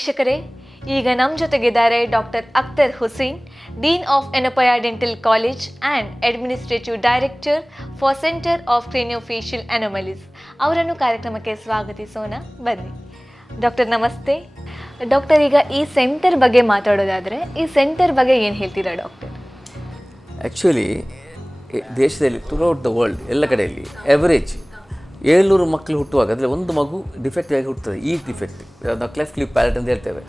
ವೀಕ್ಷಕರೇ, ಈಗ ನಮ್ಮ ಜೊತೆಗಿದ್ದಾರೆ doctor Akhtar Hussain, dean of Yenepoya dental college and administrative director for centre of craniofacial anomalies. ಅವರನ್ನು ಕಾರ್ಯಕ್ರಮಕ್ಕೆ ಸ್ವಾಗತಿಸೋಣ, ಬನ್ನಿ. ಡಾಕ್ಟರ್ ನಮಸ್ತೆ. ಡಾಕ್ಟರ್, ಈಗ ಈ ಸೆಂಟರ್ ಬಗ್ಗೆ ಮಾತಾಡೋದಾದರೆ ಈ ಸೆಂಟರ್ ಬಗ್ಗೆ ಏನು ಹೇಳ್ತೀರಾ ಡಾಕ್ಟರ್? ಆ್ಯಕ್ಚುಲಿ ದೇಶದಲ್ಲಿ ಥ್ರೂಔಟ್ ದ ವರ್ಲ್ಡ್ ಎಲ್ಲ ಕಡೆಯಲ್ಲಿ ಎವರೇಜ್ 700 ಮಕ್ಕಳು ಹುಟ್ಟುವಾಗ ಅದರಲ್ಲಿ ಒಂದು ಮಗು ಡಿಫೆಕ್ಟ್ ಆಗಿ ಹುಟ್ಟುತ್ತದೆ. ಈ ಡಿಫೆಕ್ಟ್ ನಾವು ಕ್ಲೆಫ್ಟ್ ಲಿಪ್ ಪ್ಯಾಲೆಟ್ ಅಂತ ಹೇಳ್ತೇವೆ.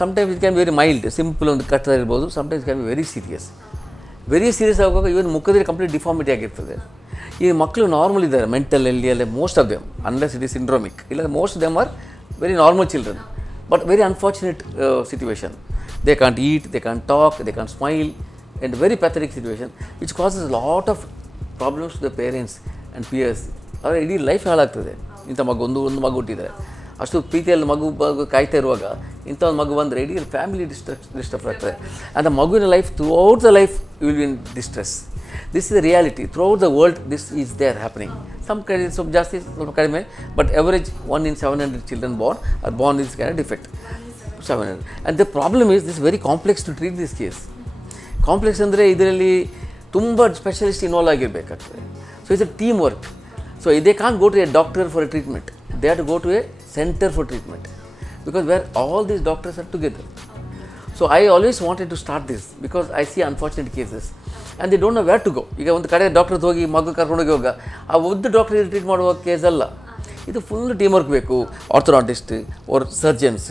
Sometimes it can be very mild, simple ಒಂದು ಕಟ್ ಇರ್ಬೋದು. Sometimes can be very serious ಆಗುವಾಗ ಇವನ್ ಮುಖದಲ್ಲಿ ಕಂಪ್ಲೀಟ್ ಡಿಫಾರ್ಮಿಟಿ ಆಗಿರ್ತದೆ. ಈ ಮಕ್ಕಳು ನಾರ್ಮಲ್ ಇದ್ದಾರೆ ಮೆಂಟಲಲ್ಲಿ ಅಲ್ಲೇ, most of them, unless it is syndromic. ಇಲ್ಲ, most of them are very normal children, but very unfortunate situation. They can't eat, they can't talk, they can't smile, and very pathetic situation which causes a lot of problems to the parents and peers. ಅವರ ಇಡೀ life ಹಾಳಾಗ್ತದೆ. ಇಂಥ ಮಗು ಒಂದು ಮಗು ಹುಟ್ಟಿದರೆ ಅಷ್ಟು ಪ್ರೀತಿಯಲ್ಲಿ ಮಗು ಕಾಯ್ತಾ ಇರುವಾಗ ಇಂಥ ಒಂದು ಮಗು ಬಂದರೆ ಇಡೀ ಫ್ಯಾಮಿಲಿ ಡಿಸ್ಟರ್ಬ್ ಆಗ್ತದೆ. ಆ್ಯಂಡ್ ಆ ಮಗುವಿನ life throughout the life will be in distress. This is the reality throughout the world. This is there happening. Some ಕಡೆ ಸ್ವಲ್ಪ ಜಾಸ್ತಿ, ಸ್ವಲ್ಪ ಕಡಿಮೆ, but average 1 in 700 children born this kind of defect. 700. And the problem is this is very complex to treat this case. Complex ಅಂದರೆ ಇದರಲ್ಲಿ ತುಂಬ specialist involve ಆಗಿರಬೇಕಾಗ್ತದೆ. So it's a team work. So they can't go to a doctor for a treatment, they have to go to a centre for treatment, because where all these doctors are together. So I always wanted to start this because I see unfortunate cases and they don't know where to go. ಈಗ ಒಂದು ಕಡೆ ಡಾಕ್ಟರ್ದು ಹೋಗಿ ಮಗು ಕರ್ಕೊಂಡೋಗಿ ಹೋಗ ಆ ಒಂದು doctor treat ಮಾಡುವ ಕೇಸ್ ಅಲ್ಲ. ಇದು ಫುಲ್ ಟೀಮ್ ವರ್ಕ್ ಬೇಕು. Orthodontist or surgeons,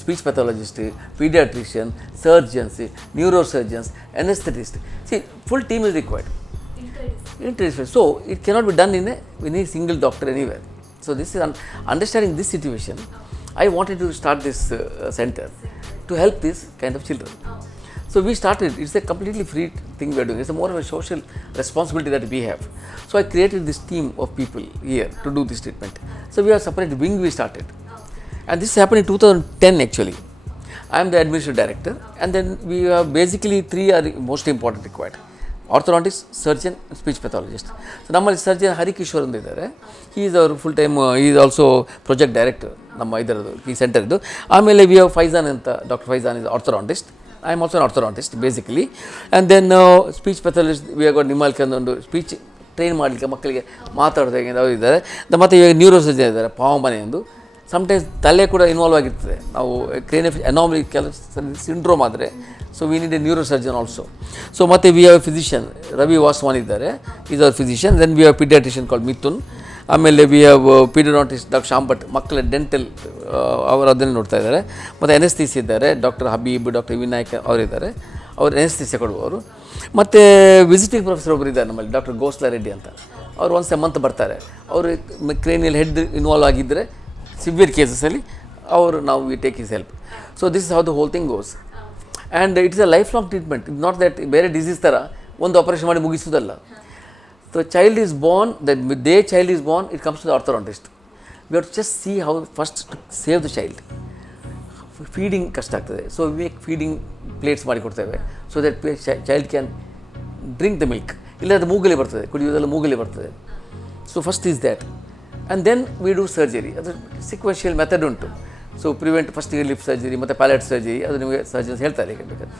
speech pathologist, paediatrician, surgeons, neuro surgeons, anaesthetist. See, full team is required. Interdisciplinary. So it cannot be done in a single doctor anywhere. So this is understanding this situation. I wanted to start this center to help this kind of children. So we started. It's a completely free thing we are doing. It's more of a social responsibility that we have. So I created this team of people here to do this treatment. So we are separate wing we started. And this happened in 2010 actually. I am the administrative director, and then we have basically 3 are most important required. Orthodontist, surgeon, and speech pathologist. So ನಮ್ಮಲ್ಲಿ surgeon ಹರಿಕಿಶೋರ್ ಅಂತ ಇದ್ದಾರೆ. He is our full time, he is also project director ನಮ್ಮ ಇದರದ್ದು, ಈ ಸೆಂಟರ್ದು. ಆಮೇಲೆ we have Faizan ಅಂತ, doctor Faizan is orthodontist. I am also an orthodontist basically. And then speech pathologist, we have got ನಿಮ್ಮಲ್ಲಿ ಒಂದು ಸ್ಪೀಚ್ ಟ್ರೈನ್ ಮಾಡಲಿಕ್ಕೆ ಮಕ್ಕಳಿಗೆ ಮಾತಾಡೋದಾಗೆ ಅವರು ಇದ್ದಾರೆ. ಮತ್ತು ಇವಾಗ ನ್ಯೂರೋ ಸರ್ಜನ್ ಇದ್ದಾರೆ, ಪಾವು ಮನೆ ಎಂದು. ಸಮ್ಟೈಮ್ಸ್ ತಲೆ ಕೂಡ ಇನ್ವಾಲ್ವ್ ಆಗಿರ್ತದೆ. ನಾವು ಕ್ರೇನಿಯೋಫೇಶಿಯಲ್ ಅನಾಮಲಿ ಕೆಲವು ಸಿಂಡ್ರೋಮ್ ಆದರೆ, so we need a neuro surgeon also. So ಮತ್ತು we have a physician, Ravi Vaswan ಇದ್ದಾರೆ, is our physician. Then we have paediatrician called Mithun. ಆಮೇಲೆ we have paediatrist doctor Shambhat, ಮಕ್ಕಳ ಡೆಂಟಲ್ ಅವರು ಅದನ್ನು ನೋಡ್ತಾ ಇದ್ದಾರೆ. ಮತ್ತು ಎನೆಸ್ಥೀಸಿ ಇದ್ದಾರೆ, ಡಾಕ್ಟರ್ ಹಬೀಬ್, ಡಾಕ್ಟರ್ ವಿನಾಯಕ್ ಅವರಿದ್ದಾರೆ, ಅವರು ಎನೆಸ್ಥೀಸಿ ಕೊಡುವವರು. ಮತ್ತು ವಿಸಿಟಿಂಗ್ ಪ್ರೊಫೆಸರ್ ಒಬ್ಬರು ಇದ್ದಾರೆ ನಮ್ಮಲ್ಲಿ, ಡಾಕ್ಟರ್ ಗೋಸ್ಲಾ ರೆಡ್ಡಿ ಅಂತ. ಅವರು ಒನ್ಸ್ ಎ ಮಂತ್ ಬರ್ತಾರೆ. ಅವರು ಕ್ರೇನಿಯಲ್ ಹೆಡ್ ಇನ್ವಾಲ್ವ್ ಆಗಿದ್ದರೆ ಸಿವಿಯರ್ ಕೇಸಸಲ್ಲಿ ನಾವು we take his help. So this is how the whole thing goes. And it is a life long treatment. It not that ಬೇರೆ ಡಿಸೀಸ್ ಥರ ಒಂದು operation ಮಾಡಿ ಮುಗಿಸೋದಲ್ಲ. So child is born, the day child is born, it comes to the orthodontist. We have to just see how first to save the child. Feeding ಕಷ್ಟ ಆಗ್ತದೆ. So we make feeding plates ಮಾಡಿ ಕೊಡ್ತೇವೆ, so that child can drink the milk. ಇಲ್ಲ ಅದು ಮೂಗಲಿ ಬರ್ತದೆ, ಕುಡಿಯೋದೆಲ್ಲ ಮೂಗಲಿ ಬರ್ತದೆ. So first is that. And then we do surgery. ಅದು sequential method ಉಂಟು. ಸೊ ಪ್ರಿವೆಂಟ್ ಫಸ್ಟಿಗೆ ಲಿಪ್ ಸರ್ಜರಿ ಮತ್ತು ಪ್ಯಾಲೆಟ್ ಸರ್ಜರಿ, ಅದು ನಿಮಗೆ ಸರ್ಜನ್ಸ್ ಹೇಳ್ತಾರೆ ಈಗ ಬೇಕಾದ್ರೆ.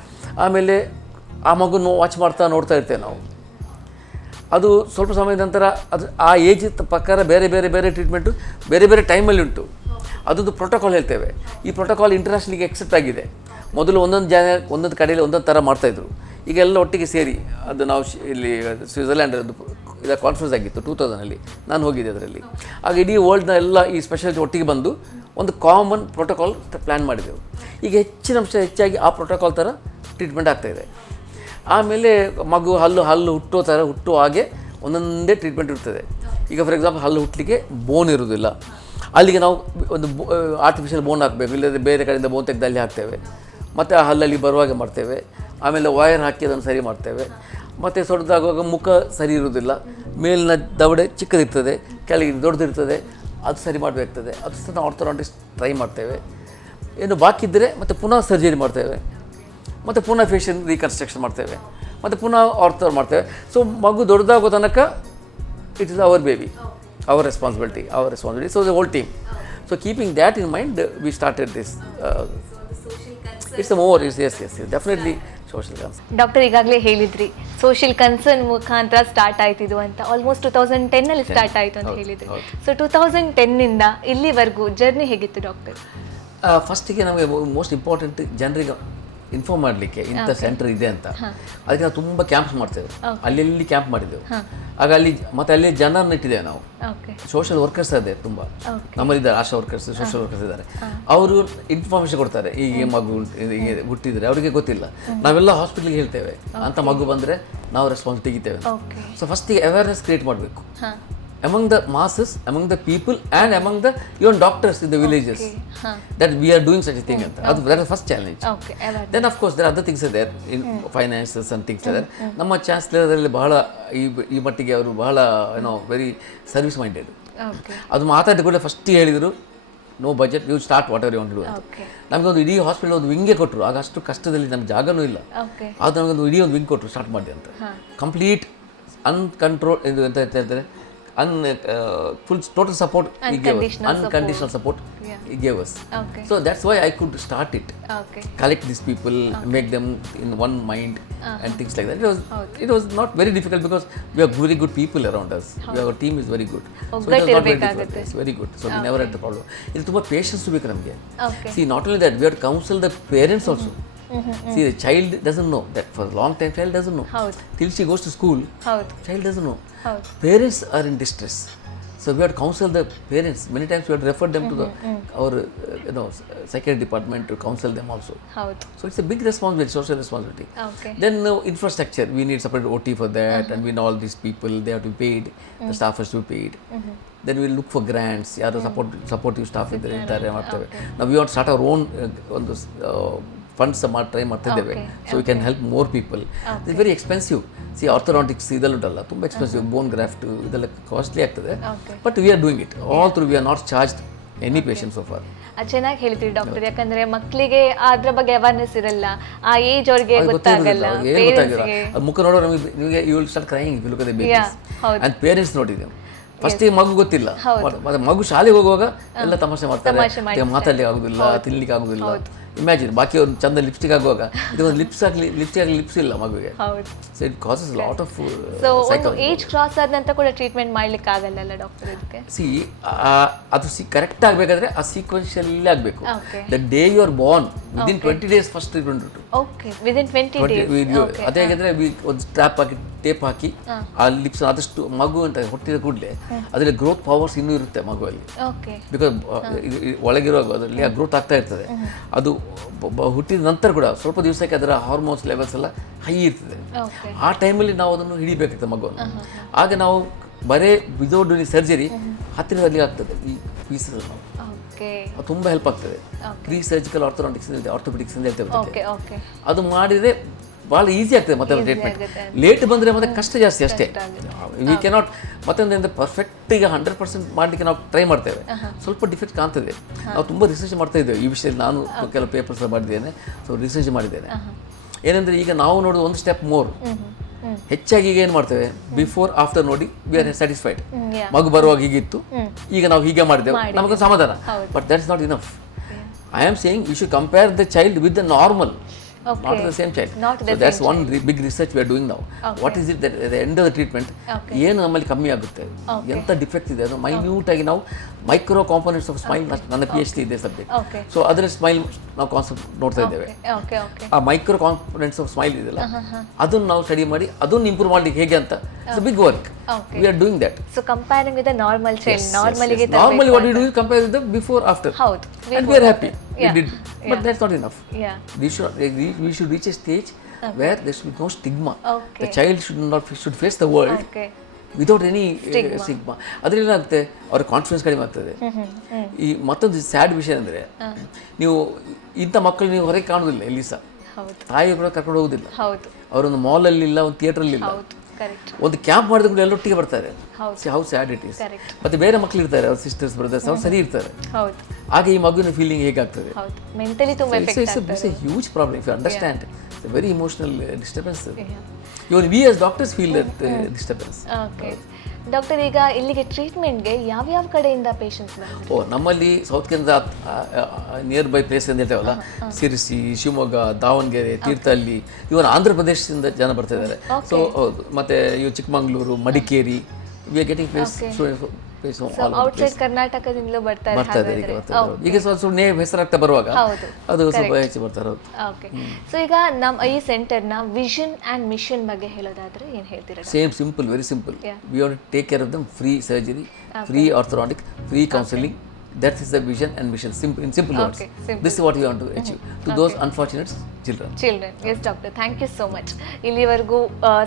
ಆಮೇಲೆ ಆ ಮಗುನ ವಾಚ್ ನೋಡ್ತಾ ಇರ್ತೇವೆ ನಾವು. ಅದು ಸ್ವಲ್ಪ ಸಮಯದ ನಂತರ ಅದು ಆ ಏಜ್ ಪ್ರಕಾರ ಬೇರೆ ಟ್ರೀಟ್ಮೆಂಟು ಬೇರೆ ಟೈಮಲ್ಲಿ ಉಂಟು. ಅದೊಂದು ಪ್ರೋಟೋಕಾಲ್ ಹೇಳ್ತೇವೆ. ಈ ಪ್ರೋಟೋಕಾಲ್ ಇಂಟರ್ನ್ಯಾಷನಲ್ಗೆ ಎಕ್ಸೆಪ್ಟ್ ಆಗಿದೆ. ಮೊದಲು ಒಂದೊಂದು ಕಡೆಯಲ್ಲಿ ಒಂದೊಂದು ಥರ ಮಾಡ್ತಾಯಿದ್ರು. ಈಗ ಎಲ್ಲ ಒಟ್ಟಿಗೆ ಸೇರಿ ಅದು ನಾವು ಇಲ್ಲಿ ಸ್ವಿಟ್ಜರ್ಲ್ಯಾಂಡ್ ಇದು ಕಾನ್ಫರೆನ್ಸ್ ಆಗಿತ್ತು 2000ಅಲ್ಲಿ, ನಾನು ಹೋಗಿದ್ದೆ ಅದರಲ್ಲಿ. ಆಗ ಇಡೀ ವರ್ಲ್ಡ್ನ ಎಲ್ಲ ಈ ಸ್ಪೆಷಾಲಿಟಿ ಒಟ್ಟಿಗೆ ಬಂದು ಒಂದು ಕಾಮನ್ ಪ್ರೋಟೋಕಾಲ್ ಪ್ಲ್ಯಾನ್ ಮಾಡಿದೆವು. ಈಗ ಹೆಚ್ಚಾಗಿ ಆ ಪ್ರೋಟೋಕಾಲ್ ಥರ ಟ್ರೀಟ್ಮೆಂಟ್ ಆಗ್ತಾಯಿದೆ. ಆಮೇಲೆ ಮಗು ಹಲ್ಲು ಹುಟ್ಟುವ ಹಾಗೆ ಒಂದೊಂದೇ ಟ್ರೀಟ್ಮೆಂಟ್ ಇರ್ತದೆ. ಈಗ ಫಾರ್ ಎಕ್ಸಾಂಪಲ್ ಹಲ್ಲು ಹುಟ್ಟಲಿಕ್ಕೆ ಬೋನ್ ಇರೋದಿಲ್ಲ, ಅಲ್ಲಿಗೆ ನಾವು ಒಂದು ಆರ್ಟಿಫಿಷಿಯಲ್ ಬೋನ್ ಹಾಕಬೇಕು, ಇಲ್ಲದೆ ಬೇರೆ ಕಡೆಯಿಂದ ಬೋನ್ ತೆಗೆದು ಅಲ್ಲಿ ಹಾಕ್ತೇವೆ. ಮತ್ತು ಆ ಹಲ್ಲಲ್ಲಿ ಬರುವಾಗ ಮಾಡ್ತೇವೆ. ಆಮೇಲೆ ವೈರ್ ಹಾಕಿ ಅದನ್ನು ಸರಿ ಮಾಡ್ತೇವೆ. ಮತ್ತು ಸೊಡ್ದಾಗುವಾಗ ಮುಖ ಸರಿ ಇರೋದಿಲ್ಲ, ಮೇಲಿನ ದವಡೆ ಚಿಕ್ಕದಿರ್ತದೆ, ಕೆಳಗೆ ದೊಡ್ಡದಿರ್ತದೆ, ಅದು ಸರಿ ಮಾಡಬೇಕಾಗ್ತದೆ. ಅದು ಸಹ ನಾವು ಆರ್ಥೋಡಾಂಟಿಸ್ಟ್ ಟ್ರೈ ಮಾಡ್ತೇವೆ. ಏನು ಬಾಕಿ ಇದ್ದರೆ ಮತ್ತು ಪುನಃ ಸರ್ಜರಿ ಮಾಡ್ತೇವೆ, ಮತ್ತು ಪುನಃ ಫೇಶಿಯಲ್ ರೀಕನ್ಸ್ಟ್ರಕ್ಷನ್ ಮಾಡ್ತೇವೆ, ಮತ್ತು ಪುನಃ ಆರ್ಥೋ ಮಾಡ್ತೇವೆ. ಸೊ ಮಗು ದೊಡ್ಡದಾಗೋ ತನಕ it is our baby, our responsibility. So the whole team. So keeping that in mind, we started this. It's a more, yes, definitely social concern. Doctor ಈಗಾಗಲೇ ಹೇಳಿದ್ರಿ ಸೋಷಿಯಲ್ ಕನ್ಸರ್ನ್ ಮುಖಾಂತರ start ಆಯ್ತಿದ್ದು ಅಂತ. Almost 2010 start ಆಯಿತು ಅಂತ ಹೇಳಿದ್ರಿ. So 2010 ಇಲ್ಲಿವರೆಗೂ journey ಹೇಗಿತ್ತು doctor? ಫಸ್ಟಿಗೆ ನಮಗೆ ಮೋಸ್ಟ್ ಇಂಪಾರ್ಟೆಂಟ್ ಜನರಿಗೆ ಇನ್ಫಾರ್ಮ್ ಮಾಡಲಿಕ್ಕೆ ಇಂಥ ಸೆಂಟರ್ ಇದೆ ಅಂತ. ಅದಕ್ಕೆ ನಾವು ತುಂಬ ಕ್ಯಾಂಪ್ಸ್ ಮಾಡ್ತೇವೆ, ಅಲ್ಲಿ ಕ್ಯಾಂಪ್ ಮಾಡಿದ್ದೆವು. ಆಗ ಅಲ್ಲಿ ಜನರನ್ನ ಇಟ್ಟಿದ್ದೇವೆ ನಾವು. ಸೋಷಿಯಲ್ ವರ್ಕರ್ಸ್ ಅದೇ ತುಂಬ ನಮ್ಮಲ್ಲಿದ್ದಾರೆ, ಆಶಾ ವರ್ಕರ್ಸ್, ಸೋಷಿಯಲ್ ವರ್ಕರ್ಸ್ ಇದ್ದಾರೆ. ಅವರು ಇನ್ಫಾರ್ಮೇಷನ್ ಕೊಡ್ತಾರೆ. ಈಗ ಮಗು ಹುಟ್ಟಿದ್ರೆ ಅವರಿಗೆ ಗೊತ್ತಿಲ್ಲ, ನಾವೆಲ್ಲ ಹಾಸ್ಪಿಟ್ಲಿಗೆ ಹೇಳ್ತೇವೆ ಅಂತ ಮಗು ಬಂದರೆ ನಾವು ರೆಸ್ಪಾನ್ಸ್ ತೆಗಿತೇವೆ. ಸೊ ಫಸ್ಟಿಗೆ ಅವೇರ್ನೆಸ್ ಕ್ರಿಯೇಟ್ ಮಾಡಬೇಕು among the masses, among the people, and among the even doctors in the villages, that we are doing such a thing. That is the first challenge. Then of course there are other things are there in finances and things are there. Namma chancellor alli bahala ee mattige avaru bahala very service minded. adu maatadi kuda first ಹೇಳಿದ್ರು no budget, you start whatever you want to do ಅಂತ. ನಮಗೊಂದು ಇಡೀ hospital ಒಂದು ವಿಂಗೇ ಕೊಟ್ಟರು. ಆಗ ಅಷ್ಟು ಕಷ್ಟದಲ್ಲಿ ನಮ್ಗೆ ಜಾಗನೂ ಇಲ್ಲ, ಅದು ನಮಗೊಂದು ಇಡೀ ಒಂದು ವಿಂಗ್ ಕೊಟ್ಟರು, ಸ್ಟಾರ್ಟ್ ಮಾಡಿ ಅಂತ. ಕಂಪ್ಲೀಟ್ ಅನ್ಕಂಟ್ರೋಲ್ ಇದು ಅಂತ ಹೇಳ್ತಾರೆ, full total support he gave us, unconditional support he gave us. So that's why I could start it, collect these people, make them in one mind and things like that. It was not very difficult because we have very good people around us. Our team is very good, so it was not very difficult. It's very good, so we never had the problem. It's ತುಂಬ patience ಬೇಕು ನಮಗೆ. See, not only that, we have to counsel the parents also. See, the child doesn't know that. For a long time child doesn't know till she goes to school. Child doesn't know. Parents are in distress, so we have to counsel the parents. Many times we have to refer them to our psychiatry department to counsel them also. So it's a big responsibility, social responsibility. Then infrastructure, we need separate OT for that, and we know all these people, they have to be paid, the staff has to be paid. Then we look for grants, ಯಾರು supportive staff ಇದ್ದಾರೆ ಮಾಡ್ತೇವೆ. Now we want to start our own ಒಂದು funds try ಮಾಡ್ತಿದ್ದೇವೆ, so we can help more people. It's very expensive. C orthodontics ಇದೆಲ್ಲ ಉಂಟಲ್ಲ, ತುಂಬ expensive. ಬೋನ್ graft ಇದೆಲ್ಲ costly ಆಗ್ತದೆ, but we are doing it all through. We are not charge any patient so for. ಚೆನ್ನಾಗಿ ಹೇಳ್ತೀವಿ doctor, ಯಾಕಂದ್ರೆ ಮಕ್ಕಳಿಗೆ ಅದ್ರ ಬಗ್ಗೆ ಅವೇರ್ನೆಸ್ ಇರಲ್ಲ, ಆ ಏಜ್ ಅವ್ರಿಗೆ ಗೊತ್ತಾಗಲ್ಲ. ಮುಖ ನೋಡೋ ನಿಮಗೆ you will start crying if you look at the babies and parents ನೋಡಿದ್ದೇವೆ. ಫಸ್ಟಿಗೆ ಮಗು ಗೊತ್ತಿಲ್ಲ, ಮತ್ತೆ ಮಗು ಶಾಲೆಗೆ ಹೋಗುವಾಗ ಎಲ್ಲ ತಮಾಷೆ ಮಾಡ್ತಾರೆ, ಮಾತಾಡ್ಲಿಕ್ಕೆ ಆಗುದಿಲ್ಲ, ತಿನ್ಲಿಕ್ಕೆ ಆಗುದಿಲ್ಲ. ಇಮ್ಯಾಜಿನ್ ಬಾಕಿ ಒಂದು ಚಂದ ಲಿಪ್ಸ್ಟಿಕ್ ಆಗುವಾಗ ಇದು ಒಂದು ಲಿಪ್ಸ್ ಇಲ್ಲ ಮಗುವಿಗೆ. So it causes lot of age cross ಆದ ನಂತರ ಕೂಡ ಟ್ರೀಟ್ಮೆಂಟ್ ಮಾಡ್ಲಿಕ್ಕೆ ಆಗಲ್ಲ ಡಾಕ್ಟರ್ ಇದಕ್ಕೆ. ಸಿ ಅದು ಕರೆಕ್ಟ್ ಆಗಬೇಕಾದ್ರೆ ಆ ಸೀಕ್ವೆನ್ಷಿಯಲ್ಲೇ ಆಗಬೇಕು. The day you are born within 20 days first treatment ಉಂಟು. Okay, within 20 days. ಅದೇ ಆಗಿದ್ರೆ ಒಂದು ಸ್ಟ್ರಾಪ್ ಹಾಕಿ ಟೇಪ್ ಹಾಕಿ ಆ ಲಿಪ್ಸ್ ಆದಷ್ಟು ಮಗು ಅಂತ ಹುಟ್ಟಿದ ಕೂಡಲೇ ಅದರಲ್ಲಿ ಗ್ರೋತ್ ಪವರ್ಸ್ ಇನ್ನೂ ಇರುತ್ತೆ ಮಗುವಲ್ಲಿ. ಬಿಕಾಸ್ ಒಳಗಿರುವಾಗ ಅದರಲ್ಲಿ ಗ್ರೋತ್ ಆಗ್ತಾ ಇರ್ತದೆ. ಅದು ಹುಟ್ಟಿದ ನಂತರ ಕೂಡ ಸ್ವಲ್ಪ ದಿವಸಕ್ಕೆ ಅದರ ಹಾರ್ಮೋನ್ಸ್ ಲೆವೆಲ್ಸ್ ಎಲ್ಲ ಹೈ ಇರ್ತದೆ. ಆ ಟೈಮಲ್ಲಿ ನಾವು ಅದನ್ನು ಹಿಡಿಬೇಕಾಗ್ತದೆ ಮಗುವನ್ನು. ಆಗ ನಾವು ಬರೇ ವಿದೌಟ್ ಡೂಯಿಂಗ್ ಸರ್ಜರಿ ಹತ್ತಿರದಲ್ಲಿ ಆಗ್ತದೆ ಈ ಪೀಸಸ್. ನಾವು ಅದು ತುಂಬ ಹೆಲ್ಪ್ ಆಗ್ತದೆ. ಪ್ರೀ ಸರ್ಜಿಕಲ್ ಆರ್ಥೋಪೆಡಿಕ್ಸ್ ಅಂತ ಹೇಳ್ತೇವೆ. ಅದು ಮಾಡಿದರೆ ಭಾಳ ಈಸಿ ಆಗ್ತದೆ ಮತ್ತೆ ಟ್ರೀಟ್ಮೆಂಟ್. ಲೇಟ್ ಬಂದರೆ ಮತ್ತೆ ಕಷ್ಟ ಜಾಸ್ತಿ ಅಷ್ಟೇ. ವಿ ಕೆನಾಟ್ ಮತ್ತೊಂದು ಪರ್ಫೆಕ್ಟ್ ಈಗ 100% ಮಾಡಲಿಕ್ಕೆ ನಾವು ಟ್ರೈ ಮಾಡ್ತೇವೆ, ಸ್ವಲ್ಪ ಡಿಫೆಕ್ಟ್ ಕಾಣ್ತದೆ. ನಾವು ತುಂಬ ರಿಸರ್ಚ್ ಮಾಡ್ತಾ ಇದ್ದೇವೆ ಈ ವಿಷಯದಲ್ಲಿ. ನಾನು ಕೆಲವು ಪೇಪರ್ಸ್ ಮಾಡಿದ್ದೇನೆ, ಸೊ ರಿಸರ್ಚ್ ಮಾಡಿದ್ದೇನೆ. ಏನಂದರೆ ಈಗ ನಾವು ನೋಡೋದು ಒಂದು ಸ್ಟೆಪ್ ಮೋರ್ ಹೆಚ್ಚಾಗಿ. ಈಗ ಏನು ಮಾಡ್ತೇವೆ, ಬಿಫೋರ್ ಆಫ್ಟರ್ ನೋಡಿ ವಿ ಆರ್ ಸ್ಯಾಟಿಸ್ಫೈಡ್. ಮಗು ಬರುವಾಗ ಹೀಗಿತ್ತು, ಈಗ ನಾವು ಹೀಗೆ ಮಾಡಿದೆವು, ನಮಗೊಂದು ಸಮಾಧಾನ. But that is not enough. I am saying you should compare the child with the normal, not the same child. So that's one big research we are doing now. What is it that at the end of the treatment ಏನು ನಮ್ಮಲ್ಲಿ ಕಮ್ಮಿ ಆಗುತ್ತೆ, ಎಂಥ defect ಇದೆ ಅದು minute ಆಗಿ ನಾವು micro components of smile, ನನ್ನ PhD ಇದೆ ಸಬ್ಜೆಕ್ಟ್. ಸೊ ಅದರ ಸ್ಮೈಲ್ ನಾವು ಕಾನ್ಸೆಪ್ಟ್ ನೋಡ್ತಾ ಇದ್ದೇವೆ. ಆ ಮೈಕ್ರೋ ಕಾಂಪೋನೆಂಟ್ಸ್ ಆಫ್ ಸ್ಮೈಲ್ ಇದೆಯಲ್ಲ, ಅದನ್ನು ನಾವು ಸ್ಟಡಿ ಮಾಡಿ ಅದನ್ನು ಇಂಪ್ರೂವ್ ಮಾಡ್ಲಿಕ್ಕೆ ಹೇಗೆ ಅಂತ. It's a big work. We are doing that. So comparing with the normal child, normally what we do is compare with the before after. And we are happy. We did. But that's not enough. We should reach a stage where there should be no stigma. The child should face the world without any stigma. ಅದರಲ್ಲಿ ಏನಾಗುತ್ತೆ, ಅವ್ರ confidence ಕಡಿಮೆ ಆಗ್ತದೆ. ಈ ಮತ್ತೊಂದು sad ವಿಷಯ ಅಂದರೆ, ನೀವು ಇಂಥ ಮಕ್ಕಳು ನೀವು ಹೊರಗೆ ಕಾಣೋದಿಲ್ಲ ಎಲ್ಲಿ ಸಹ. ತಾಯಿ ಕೂಡ ಕರ್ಕೊಂಡು ಹೋಗೋದಿಲ್ಲ. ಅವರೊಂದು ಮಾಲಲ್ಲಿ ಇಲ್ಲ, ಒಂದು ಥಿಯೇಟ್ರಲ್ಲಿ ಇಲ್ಲ. ಒಂದು ಕ್ಯಾಂಪ್ ಮಾಡಿದ ಕೂಡ ಎಲ್ಲೊಟ್ಟಿಗೆ ಬರ್ತಾರೆ. How sad it is. ಮತ್ತೆ ಬೇರೆ ಮಕ್ಕಳು ಇರ್ತಾರೆ, ಅವ್ರ ಸಿಸ್ಟರ್ಸ್ ಬ್ರದರ್ಸ್, ಅವ್ರು ಸರಿ ಇರ್ತಾರೆ. ಆಗ ಈ ಮಗುವಿನ ಫೀಲಿಂಗ್ ಹೇಗಾಗ್ತದೆ. It's a huge problem. If you understand, it's a very emotional disturbance. Even we as doctors feel that disturbance. Doctor, ಈಗ ಇಲ್ಲಿಗೆ ಟ್ರೀಟ್ಮೆಂಟ್ಗೆ ಯಾವ್ಯಾವ ಕಡೆಯಿಂದ ಪೇಷಂಟ್ಸ್ ಬರ್ತಾರೆ? ನಮ್ಮಲ್ಲಿ ಸೌತ್ ಕೇಂದ್ರ ನಿಯರ್ ಬೈ ಪ್ಲೇಸ್ ಅಂತ ಹೇಳ್ತೇವಲ್ಲ, ಸಿರಿಸಿ, ಶಿವಮೊಗ್ಗ, ದಾವಣಗೆರೆ, ತೀರ್ಥಹಳ್ಳಿ, ಇವನ್ ಆಂಧ್ರ ಪ್ರದೇಶದಿಂದ ಜನ ಬರ್ತಾ ಇದ್ದಾರೆ. ಸೊ ಹೌದು, ಮತ್ತೆ ಇವು Chikmagalur, Madikeri, we are getting place outside ಕರ್ನಾಟಕದಿಂದಲೂ ಬರ್ತಾರೆ. ಈಗ ಸ್ವಲ್ಪ ನೇಮ್ ಹೆಸರಾಗ್ತಾ ಬರುವಾಗ ಅದು ಸ್ವಲ್ಪ ಹೆಚ್ಚು ಬರ್ತಾರೆ. ಓಕೆ, ಸೊ ಈಗ ನಮ್ಮ ಈ ಸೆಂಟರ್ನ ವಿಷನ್ ಆ್ಯಂಡ್ ಮಿಷನ್ ಬಗ್ಗೆ ಹೇಳೋದಾದ್ರೆ ಏನು ಹೇಳ್ತೀರಾ? Same, simple, very simple. We want to take care of them, free surgery, free orthodontic, free counselling. That is the vision and mission. In simple words. This is what we want to achieve to those unfortunate children. Yes, doctor. Thank you so much. ಇಲ್ಲಿವರೆಗೂ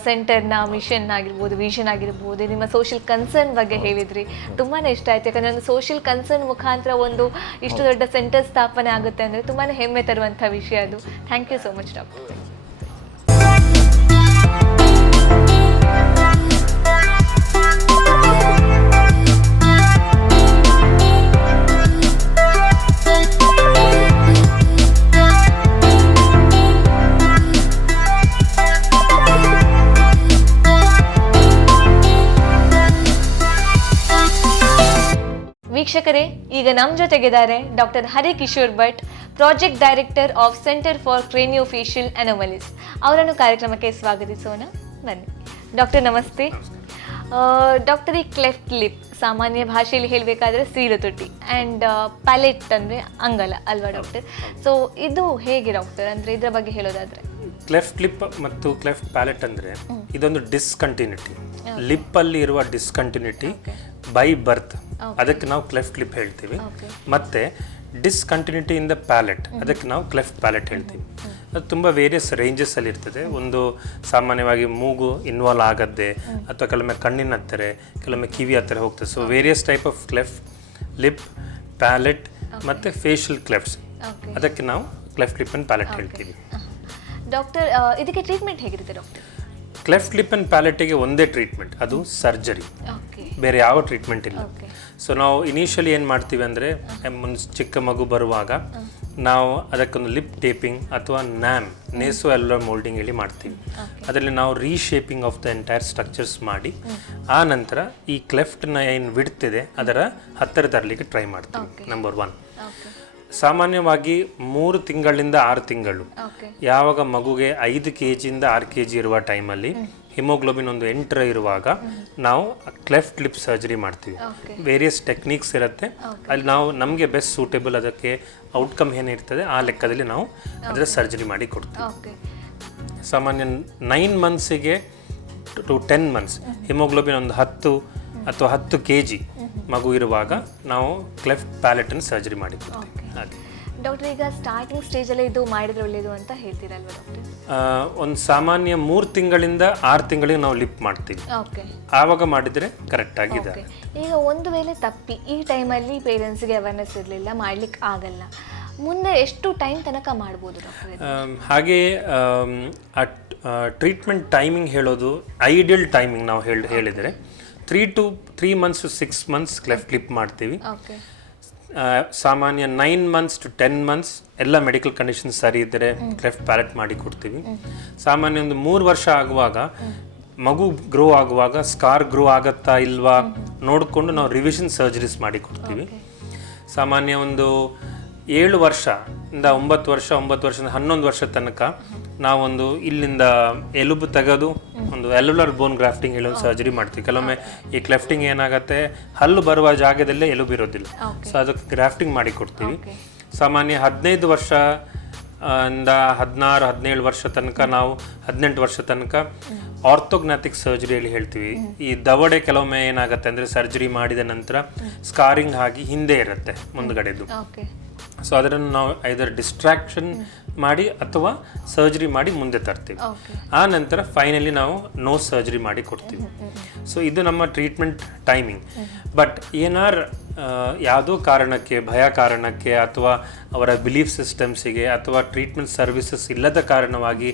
ಸೆಂಟರ್ನ mission ಆಗಿರ್ಬೋದು, vision ಆಗಿರ್ಬೋದು, ನಿಮ್ಮ social concern ಬಗ್ಗೆ ಹೇಳಿದ್ರಿ. ತುಂಬಾ ಇಷ್ಟ ಆಯ್ತು. ಯಾಕಂದರೆ ಒಂದು ಸೋಷಿಯಲ್ ಕನ್ಸರ್ನ್ ಮುಖಾಂತರ ಒಂದು ಇಷ್ಟು ದೊಡ್ಡ ಸೆಂಟರ್ ಸ್ಥಾಪನೆ ಆಗುತ್ತೆ ಅಂದರೆ ತುಂಬಾ ಹೆಮ್ಮೆ ತರುವಂಥ ವಿಷಯ ಅದು. Thank you so much doctor. ವೀಕ್ಷಕರೇ, ಈಗ ನಮ್ಮ ಜೊತೆಗಿದ್ದಾರೆ doctor Harikishore Bhat, project director of centre for craniofacial anomalies. ಅವರನ್ನು ಕಾರ್ಯಕ್ರಮಕ್ಕೆ ಸ್ವಾಗತಿಸೋಣ. ಬನ್ನಿ ಡಾಕ್ಟರ್. ನಮಸ್ತೆ ಡಾಕ್ಟರ್. ಈ ಕ್ಲೆಫ್ಟ್ ಲಿಪ್ ಸಾಮಾನ್ಯ ಭಾಷೆಯಲ್ಲಿ ಹೇಳಬೇಕಾದ್ರೆ ಸೀಳು ತುಟಿ ಆ್ಯಂಡ್ ಪ್ಯಾಲೆಟ್ ಅಂದರೆ ಅಂಗಲ ಅಲ್ವಾ ಡಾಕ್ಟರ್? ಸೊ ಇದು ಹೇಗೆ ಡಾಕ್ಟರ್, ಅಂದರೆ ಇದರ ಬಗ್ಗೆ ಹೇಳೋದಾದರೆ? ಕ್ಲೆಫ್ಟ್ ಲಿಪ್ ಮತ್ತು ಕ್ಲೆಫ್ಟ್ ಪ್ಯಾಲೆಟ್ ಅಂದರೆ ಇದೊಂದು ಡಿಸ್ಕಂಟಿನ್ಯೂಟಿ, ಲಿಪ್ಪಲ್ಲಿ ಇರುವ ಡಿಸ್ಕಂಟಿನ್ಯೂಟಿ ಬೈ ಬರ್ತ್, ಅದಕ್ಕೆ ನಾವು ಕ್ಲೆಫ್ಟ್ ಲಿಪ್ ಹೇಳ್ತೀವಿ. ಮತ್ತು ಡಿಸ್ಕಂಟಿನ್ಯೂಟಿ ಇನ್ ದ ಪ್ಯಾಲೆಟ್, ಅದಕ್ಕೆ ನಾವು ಕ್ಲೆಫ್ಟ್ ಪ್ಯಾಲೆಟ್ ಹೇಳ್ತೀವಿ. ಅದು ತುಂಬ ವೇರಿಯಸ್ ರೇಂಜಸ್ಸಲ್ಲಿ ಇರ್ತದೆ. ಒಂದು ಸಾಮಾನ್ಯವಾಗಿ ಮೂಗು ಇನ್ವಾಲ್ವ್ ಆಗದ್ದೆ, ಅಥವಾ ಕೆಲವೊಮ್ಮೆ ಕಣ್ಣಿನ ಹತ್ತಿರ, ಕೆಲವೊಮ್ಮೆ ಕಿವಿ ಹತ್ತಿರ ಹೋಗ್ತದೆ. So various type of cleft lip, palette ಮತ್ತು ಫೇಶಿಯಲ್ ಕ್ಲೆಫ್ಟ್ಸ್, ಅದಕ್ಕೆ ನಾವು ಕ್ಲೆಫ್ಟ್ ಲಿಪ್ ಆ್ಯಂಡ್ ಪ್ಯಾಲೆಟ್ ಹೇಳ್ತೀವಿ. ಡಾಕ್ಟರ್, ಇದಕ್ಕೆ ಟ್ರೀಟ್ಮೆಂಟ್ ಹೇಗಿರುತ್ತೆ ಡಾಕ್ಟರ್? ಕ್ಲೆಫ್ಟ್ ಲಿಪ್ ಆ್ಯಂಡ್ ಪ್ಯಾಲೆಟಿಗೆ ಒಂದೇ ಟ್ರೀಟ್ಮೆಂಟ್, ಅದು ಸರ್ಜರಿ, ಬೇರೆ ಯಾವ ಟ್ರೀಟ್ಮೆಂಟ್ ಇಲ್ಲ. ಸೊ ನಾವು ಇನಿಷಿಯಲಿ ಏನು ಮಾಡ್ತೀವಿ ಅಂದರೆ, ಒಂದು ಚಿಕ್ಕ ಮಗು ಬರುವಾಗ ನಾವು ಅದಕ್ಕೊಂದು ಲಿಪ್ ಟೇಪಿಂಗ್ ಅಥವಾ ನೇಸೋ ಎಲ್ಯುಲರ್ ಮೋಲ್ಡಿಂಗ್ ಹೇಳಿ ಮಾಡ್ತೀವಿ. ಅದರಲ್ಲಿ ನಾವು reshaping of the entire structures ಮಾಡಿ, ಆ ನಂತರ ಈ ಕ್ಲೆಫ್ಟ್ನ ಏನು ವಿಡ್ತಿದೆ ಅದರ ಹತ್ತಿರ ತರಲಿಕ್ಕೆ ಟ್ರೈ ಮಾಡ್ತೀವಿ. ನಂಬರ್ 1. ಸಾಮಾನ್ಯವಾಗಿ 3 ತಿಂಗಳಿಂದ 6 ತಿಂಗಳು, ಯಾವಾಗ ಮಗುಗೆ 5 kg-ಯಿಂದ 6 kg ಇರುವ ಟೈಮಲ್ಲಿ, ಹಿಮೋಗ್ಲೋಬಿನ್ ಒಂದು 8 ಇರುವಾಗ ನಾವು ಕ್ಲೆಫ್ಟ್ ಲಿಪ್ ಸರ್ಜರಿ ಮಾಡ್ತೀವಿ. ವೇರಿಯಸ್ ಟೆಕ್ನಿಕ್ಸ್ ಇರುತ್ತೆ, ಅಲ್ಲಿ ನಾವು ನಮಗೆ ಬೆಸ್ಟ್ ಸೂಟೇಬಲ್ ಅದಕ್ಕೆ ಔಟ್ಕಮ್ ಏನಿರ್ತದೆ ಆ ಲೆಕ್ಕದಲ್ಲಿ ನಾವು ಅದರ ಸರ್ಜರಿ ಮಾಡಿ ಕೊಡ್ತೀವಿ. ಸಾಮಾನ್ಯ 9 ಮಂತ್ಸಿಗೆ ಟು 10 ಮಂತ್ಸ್ ಹಿಮೋಗ್ಲೋಬಿನ್ ಒಂದು 10 ಅಥವಾ 10 kg ಮಗು ಇರುವಾಗ ನಾವು ಕ್ಲೆಫ್ಟ್ ಪ್ಯಾಲೆಟನ್ನು ಸರ್ಜರಿ ಮಾಡಿ ಕೊಡ್ತೀವಿ. ಹಾಗೆ ಡಾಕ್ಟರ್, ಈಗ ಸ್ಟಾರ್ಟಿಂಗ್ ಸ್ಟೇಜಲ್ಲಿ ಇದು ಮಾಡಿದ್ರೆ ಒಳ್ಳೆಯದು ಅಂತ ಹೇಳ್ತೀರಲ್ವ ಡಾಕ್ಟರ್? ಒಂದು ಸಾಮಾನ್ಯ 3 ತಿಂಗಳಿಂದ 6 ತಿಂಗಳಿಗೆ ನಾವು ಲಿಪ್ ಮಾಡ್ತೀವಿ. ಆವಾಗ ಮಾಡಿದರೆ ಕರೆಕ್ಟ್ ಆಗಿದೆ. ಈಗ ಒಂದು ವೇಳೆ ತಪ್ಪಿ ಈ ಟೈಮಲ್ಲಿ ಪೇರೆಂಟ್ಸ್ಗೆ ಅವೇರ್ನೆಸ್ ಇರಲಿಲ್ಲ, ಮಾಡ್ಲಿಕ್ಕೆ ಆಗಲ್ಲ, ಮುಂದೆ ಎಷ್ಟು ಟೈಮ್ ತನಕ ಮಾಡ್ಬೋದು ಡಾಕ್ಟರ್? ಹಾಗೆ ಟ್ರೀಟ್ಮೆಂಟ್ ಟೈಮಿಂಗ್ ಹೇಳೋದು, ಐಡಿಯಲ್ ಟೈಮಿಂಗ್ ನಾವು ಹೇಳಿದರೆ 3 months to 6 months cleft lip ಮಾಡ್ತೀವಿ. ಸಾಮಾನ್ಯ 9 months to 10 months ಎಲ್ಲ ಮೆಡಿಕಲ್ ಕಂಡೀಷನ್ ಸರಿ ಇದ್ದರೆ ಕ್ಲೆಫ್ಟ್ ಪ್ಯಾಲೆಟ್ ಮಾಡಿ ಕೊಡ್ತೀವಿ. ಸಾಮಾನ್ಯ ಒಂದು 3 ವರ್ಷ ಆಗುವಾಗ, ಮಗು ಗ್ರೋ ಆಗುವಾಗ ಸ್ಕಾರ್ ಗ್ರೋ ಆಗತ್ತಾ ಇಲ್ವಾ ನೋಡಿಕೊಂಡು ನಾವು ರಿವಿಷನ್ ಸರ್ಜರೀಸ್ ಮಾಡಿ ಕೊಡ್ತೀವಿ. ಸಾಮಾನ್ಯ ಒಂದು 7 ವರ್ಷದಿಂದ 9 ವರ್ಷ, 9 ವರ್ಷದಿಂದ 11 ವರ್ಷ ತನಕ ನಾವೊಂದು ಇಲ್ಲಿಂದ ಎಲುಬು ತೆಗೆದು ಒಂದು ಎಲ್ಯುಲರ್ ಬೋನ್ ಗ್ರಾಫ್ಟಿಂಗ್ ಹೇಳೋ ಸರ್ಜರಿ ಮಾಡ್ತೀವಿ. ಕೆಲವೊಮ್ಮೆ ಈ ಕ್ಲೆಫ್ಟಿಂಗ್ ಏನಾಗುತ್ತೆ, ಹಲ್ಲು ಬರುವ ಜಾಗದಲ್ಲೇ ಎಲುಬು ಇರೋದಿಲ್ಲ, ಸೊ ಅದಕ್ಕೆ ಗ್ರಾಫ್ಟಿಂಗ್ ಮಾಡಿ ಕೊಡ್ತೀವಿ. ಸಾಮಾನ್ಯ 15 ವರ್ಷ ಇಂದ 16-17 ವರ್ಷ ತನಕ, ನಾವು 18 ವರ್ಷ ತನಕ ಆರ್ಥೋಗ್ನಾಟಿಕ್ ಸರ್ಜರಿ ಹೇಳಿ ಹೇಳ್ತೀವಿ. ಈ ದವಡೆ ಕೆಲವೊಮ್ಮೆ ಏನಾಗುತ್ತೆ ಅಂದರೆ ಸರ್ಜರಿ ಮಾಡಿದ ನಂತರ ಸ್ಕಾರಿಂಗ್ ಆಗಿ ಹಿಂದೆ ಇರುತ್ತೆ ಮುಂದ್ಗಡೆದು. ಸೊ ಅದನ್ನು ನಾವು ಐದರ್ ಡಿಸ್ಟ್ರಾಕ್ಷನ್ ಮಾಡಿ ಅಥವಾ ಸರ್ಜರಿ ಮಾಡಿ ಮುಂದೆ ತರ್ತೀವಿ. ಆ ನಂತರ ಫೈನಲಿ ನಾವು ನೋ ಸರ್ಜರಿ ಮಾಡಿ ಕೊಡ್ತೀವಿ. ಸೊ ಇದು ನಮ್ಮ ಟ್ರೀಟ್ಮೆಂಟ್ ಟೈಮಿಂಗ್. ಬಟ್ ಯಾವುದೋ ಕಾರಣಕ್ಕೆ, ಭಯ ಕಾರಣಕ್ಕೆ, ಅಥವಾ ಅವರ ಬಿಲೀಫ್ ಸಿಸ್ಟಮ್ಸಿಗೆ ಅಥವಾ ಟ್ರೀಟ್ಮೆಂಟ್ ಸರ್ವಿಸಸ್ ಇಲ್ಲದ ಕಾರಣವಾಗಿ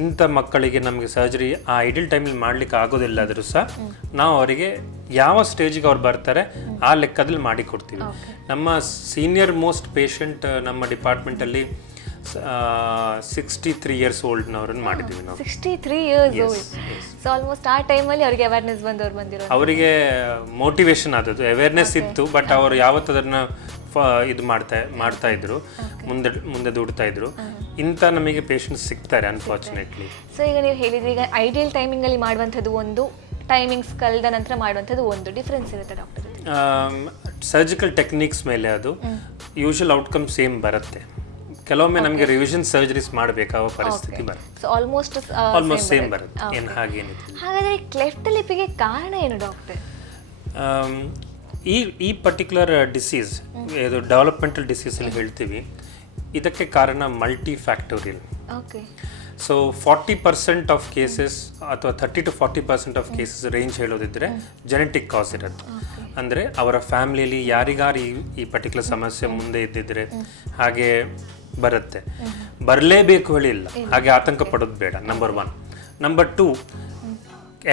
ಇಂಥ ಮಕ್ಕಳಿಗೆ ನಮಗೆ ಸರ್ಜರಿ ಆ ಐಡಿಯಲ್ ಟೈಮಲ್ಲಿ ಮಾಡ್ಲಿಕ್ಕೆ ಆಗೋದಿಲ್ಲಾದರೂ ಸಹ ನಾವು ಅವರಿಗೆ ಯಾವ ಸ್ಟೇಜಿಗೆ ಅವ್ರು ಬರ್ತಾರೆ ಆ ಲೆಕ್ಕದಲ್ಲಿ ಮಾಡಿ ಕೊಡ್ತೀವಿ. ನಮ್ಮ ಸೀನಿಯರ್ ಮೋಸ್ಟ್ ಪೇಷಂಟ್ ನಮ್ಮ ಡಿಪಾರ್ಟ್ಮೆಂಟಲ್ಲಿ 63 ಇಯರ್ಸ್ ಓಲ್ಡ್ನವ್ರನ್ನ ಮಾಡಿದ್ದೀವಿ ನಾವು. 63 ಇಯರ್ಸ್ ಓಲ್ಡ್. ಸೊ ಆಲ್ಮೋಸ್ಟ್ ಆ ಟೈಮಲ್ಲಿ ಅವರಿಗೆ ಅವೇರ್ನೆಸ್ ಬಂದಿರೋ ಅವರಿಗೆ ಮೋಟಿವೇಶನ್ ಆದದ್ದು, ಅವೇರ್ನೆಸ್ ಇತ್ತು, ಬಟ್ ಅವರು ಯಾವತ್ತು ಅದನ್ನ ಇದು ಮಾಡ್ತಾ ಇದ್ರು, ಮುಂದೆ ದುಡ್ತಾ ಇದ್ರು. ಇಂಥ ನಮಗೆ ಪೇಷಂಟ್ಸ್ ಸಿಗ್ತಾರೆ ಅನ್ಫಾರ್ಚುನೇಟ್ಲಿ. ಸೊ ಈಗ ನೀವು ಹೇಳಿದ್ರಿ, ಈಗ ಐಡಿಯಲ್ ಟೈಮಿಂಗಲ್ಲಿ ಮಾಡುವಂಥದ್ದು ಒಂದು, ಟೈಮಿಂಗ್ಸ್ ಕಳೆದ ನಂತರ ಮಾಡುವಂಥದ್ದು ಒಂದು, ಡಿಫ್ರೆನ್ಸ್ ಇರುತ್ತೆ ಡಾಕ್ಟರ್? ಸರ್ಜಿಕಲ್ ಟೆಕ್ನಿಕ್ಸ್ ಮೇಲೆ ಅದು ಯೂಶುವಲ್ ಔಟ್ಕಮ್ ಸೇಮ್ ಬರುತ್ತೆ. ಕೆಲವೊಮ್ಮೆ ನಮಗೆ ರಿವಿಷನ್ ಸರ್ಜರೀಸ್ ಮಾಡಬೇಕಾವ ಪರಿಸ್ಥಿತಿ ಬರುತ್ತೆ. ಆಲ್ಮೋಸ್ಟ್ ಸೇಮ್ ಬರುತ್ತೆ, ಏನು ಹಾಗೇನಿದೆ. ಹಾಗಾದರೆ ಕ್ಲೆಫ್ಟ್ ಲಿಪ್ಗೆ ಕಾರಣ ಏನು ಡಾಕ್ಟರ್? ಈ ಪರ್ಟಿಕ್ಯುಲರ್ ಡಿಸೀಸ್, ಇದು ಡೆವಲಪ್ಮೆಂಟಲ್ ಡಿಸೀಸ್ ಅಲ್ಲಿ ಹೇಳ್ತೀವಿ, ಇದಕ್ಕೆ ಕಾರಣ multi factorial. Okay. So 40% of cases ಅಥವಾ 30 to 40% ಆಫ್ ಕೇಸಸ್ ರೇಂಜ್ ಹೇಳೋದಿದ್ರೆ ಜೆನೆಟಿಕ್ ಕಾಸ್ ಇರುತ್ತೆ. ಅಂದರೆ ಅವರ ಫ್ಯಾಮಿಲಿಯಲ್ಲಿ ಯಾರಿಗಾರು ಈ ಪರ್ಟಿಕ್ಯುಲರ್ ಸಮಸ್ಯೆ ಮುಂದೆ ಇದ್ದಿದ್ರೆ ಹಾಗೆ ಬರುತ್ತೆ. ಬರಲೇಬೇಕು ಹೇಳಿಲ್ಲ, ಹಾಗೆ ಆತಂಕ ಪಡೋದು ಬೇಡ. ನಂಬರ್ 1. ನಂಬರ್ 2,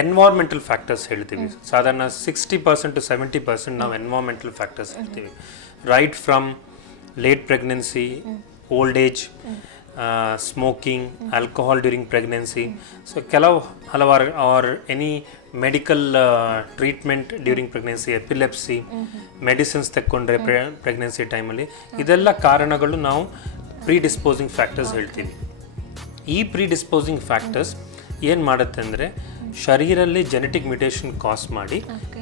ಎನ್ವೈರ್ಮೆಂಟಲ್ ಫ್ಯಾಕ್ಟರ್ಸ್ ಹೇಳ್ತೀವಿ. ಸಾಧಾರಣ 60% to 70% ನಾವು ಎನ್ವೈರ್ಮೆಂಟಲ್ ಫ್ಯಾಕ್ಟರ್ಸ್ ಹೇಳ್ತೀವಿ. Right from late pregnancy, old age, smoking, alcohol during pregnancy. So ಹಲವಾರು or any medical treatment during pregnancy, epilepsy, medicines ತೆಕ್ಕೊಂಡ್ರೆ ಪ್ರೆಗ್ನೆನ್ಸಿ ಟೈಮಲ್ಲಿ, ಇದೆಲ್ಲ ಕಾರಣಗಳು ನಾವು ಪ್ರೀಡಿಸ್ಪೋಸಿಂಗ್ ಫ್ಯಾಕ್ಟರ್ಸ್ ಹೇಳ್ತೀವಿ. ಈ ಪ್ರೀಡಿಸ್ಪೋಸಿಂಗ್ ಫ್ಯಾಕ್ಟರ್ಸ್ ಏನು ಮಾಡುತ್ತೆ ಅಂದರೆ ಶರೀರಲ್ಲಿ ಜೆನೆಟಿಕ್ ಮ್ಯೂಟೇಷನ್ ಕಾಸ್ ಮಾಡಿ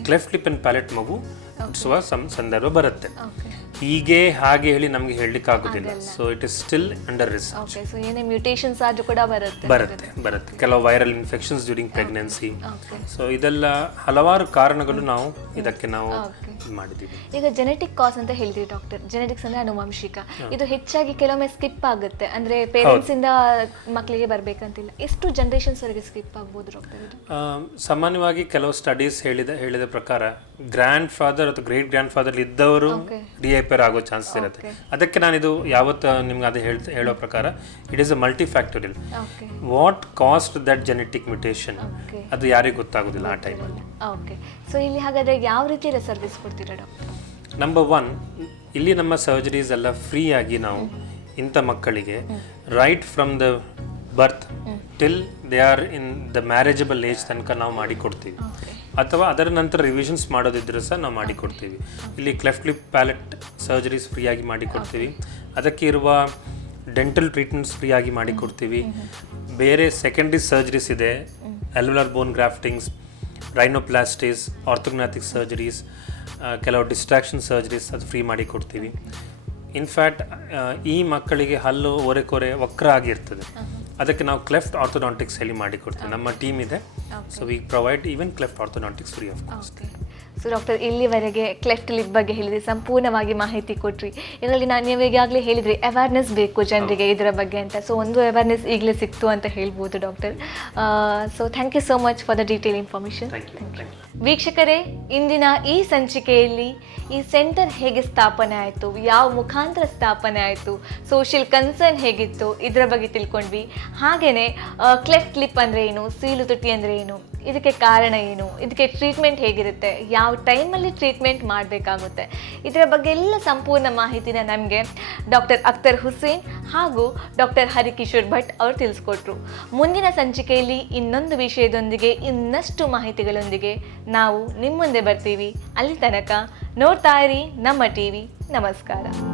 ಕ್ಲೆಫ್ಟ್ ಲಿಪ್ ಅಂಡ್ ಪ್ಯಾಲೆಟ್ ಮಗು ಹುಟ್ಟಿಸುವ ಸಂದರ್ಭ ಬರುತ್ತೆ. ಹೀಗೆ ಹಾಗೆ ಹೇಳಿ ನಮಗೆ ಹೇಳಲಿಕ್ಕೆ ಆಗೋದಿಲ್ಲ. So it is still under research. So ಏನೇ ಮ್ಯೂಟೇಷನ್ಸ್ ಆದ್ರೂ ಕೂಡ ಬರುತ್ತೆ. ಕೆಲವು viral infections during pregnancy. So ಇದೆಲ್ಲ ಹಲವಾರು ಕಾರಣಗಳು ನಾವು ಇದಕ್ಕೆ ನಾವು ಮಾಡಿದ್ದೀವಿ. ಈಗ ಜೆನೆಟಿಕ್ ಕಾಸ್ ಅಂತ ಹೇಳ್ತೀವಿ ಡಾಕ್ಟರ್. ಜೆನೆಟಿಕ್ಸ್ ಅಂದ್ರೆ ಆನುವಂಶಿಕ. ಇದು ಹೆಚ್ಚಾಗಿ ಕೆಲವೊಮ್ಮೆ ಸ್ಕಿಪ್ ಆಗುತ್ತೆ, ಅಂದ್ರೆ ಪೇರೆಂಟ್ಸ್ ಇಂದ ಮಕ್ಕಳಿಗೆ ಬರ್ಬೇಕಂತಿಲ್ಲ. ಎಷ್ಟು ಜನರೇಷನ್ಸ್ ವರೆಗೆ ಸ್ಕಿಪ್ ಆಗ್ಬೋದು ಡಾಕ್ಟರ್? ಸಾಮಾನ್ಯವಾಗಿ ಕೆಲವು ಸ್ಟಡೀಸ್ ಹೇಳಿದ ಪ್ರಕಾರ ಗ್ರ್ಯಾಂಡ್ ಫಾದರ್ ಅಥವಾ ಗ್ರೇಟ್ ಗ್ರ್ಯಾಂಡ್ ಫಾದರ್ ಇದ್ದವರು ರಿಯಪೇರ್ ಆಗೋ ಚಾನ್ಸಸ್ ಇರುತ್ತೆ. ಅದಕ್ಕೆ ನಾನಿದು ಯಾವತ್ತು ನಿಮ್ಗೆ ಅದೇ ಹೇಳೋ ಪ್ರಕಾರ it is a multi factorial. What cost that genetic mutation ಅದು ಯಾರಿಗೂ ಗೊತ್ತಾಗೋದಿಲ್ಲ ಆ ಟೈಮಲ್ಲಿ. ಓಕೆ. ಸೊ ಇಲ್ಲಿ ಹಾಗಾದ್ರೆ ಯಾವ ರೀತಿಯ ಸರ್ವಿಸ್ ಕೊಡ್ತೀರಾ ಡಾಕ್ಟರ್? ನಂಬರ್ 1, ಇಲ್ಲಿ ನಮ್ಮ ಸರ್ಜರೀಸ್ ಎಲ್ಲ ಫ್ರೀ ಆಗಿ ನಾವು ಇಂಥ ಮಕ್ಕಳಿಗೆ right from the birth till they are in the marriageable age ತನಕ ನಾವು ಮಾಡಿಕೊಡ್ತೀವಿ. ಅಥವಾ ಅದರ ನಂತರ ರಿವಿಷನ್ಸ್ ಮಾಡೋದಿದ್ರೆ ಸಹ ನಾವು ಮಾಡಿಕೊಡ್ತೀವಿ. ಇಲ್ಲಿ ಕ್ಲೆಫ್ಟ್ ಲಿಪ್ ಪ್ಯಾಲೆಟ್ ಸರ್ಜರೀಸ್ ಫ್ರೀಯಾಗಿ ಮಾಡಿಕೊಡ್ತೀವಿ. ಅದಕ್ಕೆ ಇರುವ ಡೆಂಟಲ್ ಟ್ರೀಟ್ಮೆಂಟ್ಸ್ ಫ್ರೀಯಾಗಿ ಮಾಡಿಕೊಡ್ತೀವಿ. ಬೇರೆ ಸೆಕೆಂಡ್ರಿ ಸರ್ಜರೀಸ್ ಇದೆ, ಅಲ್ವುಲರ್ ಬೋನ್ ಗ್ರಾಫ್ಟಿಂಗ್ಸ್, ರೈನೋಪ್ಲಾಸ್ಟೀಸ್, ಆರ್ಥೋಗ್ನಾಟಿಕ್ ಸರ್ಜರೀಸ್, ಕೆಲವು ಡಿಸ್ಟ್ರಾಕ್ಷನ್ ಸರ್ಜರೀಸ್ ಅದು ಫ್ರೀ ಮಾಡಿಕೊಡ್ತೀವಿ. ಇನ್ಫ್ಯಾಕ್ಟ್ ಈ ಮಕ್ಕಳಿಗೆ ಹಲ್ಲು ಒರೆಕೊರೆ ವಕ್ರ ಆಗಿರ್ತದೆ, ಅದಕ್ಕೆ ನಾವು ಕ್ಲೆಫ್ಟ್ ಆರ್ಥೋಡಾಂಟಿಕ್ಸ್ ಹೇಳಿ ಮಾಡಿಕೊಡ್ತೀವಿ. ನಮ್ಮ ಟೀಮ್ ಇದೆ. So we provide even cleft orthodontics free of cost. So doctor, ಇಲ್ಲಿವರೆಗೆ ಕ್ಲೆಫ್ಟ್ ಲಿಪ್ ಬಗ್ಗೆ ಹೇಳಿದ್ರಿ, ಸಂಪೂರ್ಣವಾಗಿ ಮಾಹಿತಿ ಕೊಟ್ರಿ. ಇದರಲ್ಲಿ ನೀವು ಈಗಾಗಲೇ ಹೇಳಿದ್ರಿ ಅವೇರ್ನೆಸ್ ಬೇಕು ಜನರಿಗೆ ಇದರ ಬಗ್ಗೆ ಅಂತ. ಸೊ ಒಂದು ಅವೇರ್ನೆಸ್ ಈಗಲೇ ಸಿಕ್ತು ಅಂತ ಹೇಳ್ಬೋದು doctor. So thank you so much for the detail information. ವೀಕ್ಷಕರೇ, ಇಂದಿನ ಈ ಸಂಚಿಕೆಯಲ್ಲಿ ಈ ಸೆಂಟರ್ ಹೇಗೆ ಸ್ಥಾಪನೆ ಆಯಿತು, ಯಾವ ಮುಖಾಂತರ ಸ್ಥಾಪನೆ ಆಯಿತು, ಸೋಷಿಯಲ್ ಕನ್ಸರ್ನ್ ಹೇಗಿತ್ತು, ಇದರ ಬಗ್ಗೆ ತಿಳ್ಕೊಂಡ್ವಿ. ಹಾಗೆಯೇ ಕ್ಲೆಫ್ಟ್ ಲಿಪ್ ಅಂದರೆ ಏನು, ಸೀಳು ತುಟಿ ಅಂದರೆ ಏನು, ಇದಕ್ಕೆ ಕಾರಣ ಏನು, ಇದಕ್ಕೆ ಟ್ರೀಟ್ಮೆಂಟ್ ಹೇಗಿರುತ್ತೆ, ಯಾವ ಟೈಮಲ್ಲಿ ಟ್ರೀಟ್ಮೆಂಟ್ ಮಾಡಬೇಕಾಗುತ್ತೆ, ಇದರ ಬಗ್ಗೆ ಎಲ್ಲ ಸಂಪೂರ್ಣ ಮಾಹಿತಿನ ನಮಗೆ ಡಾಕ್ಟರ್ ಅಖ್ತರ್ ಹುಸೇನ್ ಹಾಗೂ ಡಾಕ್ಟರ್ ಹರಿಕಿಶೋರ್ ಭಟ್ ಅವರು ತಿಳಿಸ್ಕೊಟ್ರು. ಮುಂದಿನ ಸಂಚಿಕೆಯಲ್ಲಿ ಇನ್ನೊಂದು ವಿಷಯದೊಂದಿಗೆ, ಇನ್ನಷ್ಟು ಮಾಹಿತಿಗಳೊಂದಿಗೆ ನಾವು ನಿಮ್ಮ ಮುಂದೆ ಬರ್ತೀವಿ. ಅಲ್ಲಿ ತನಕ ನೋಡ್ತಾ ಇರಿ ನಮ್ಮ ಟಿವಿ. ನಮಸ್ಕಾರ.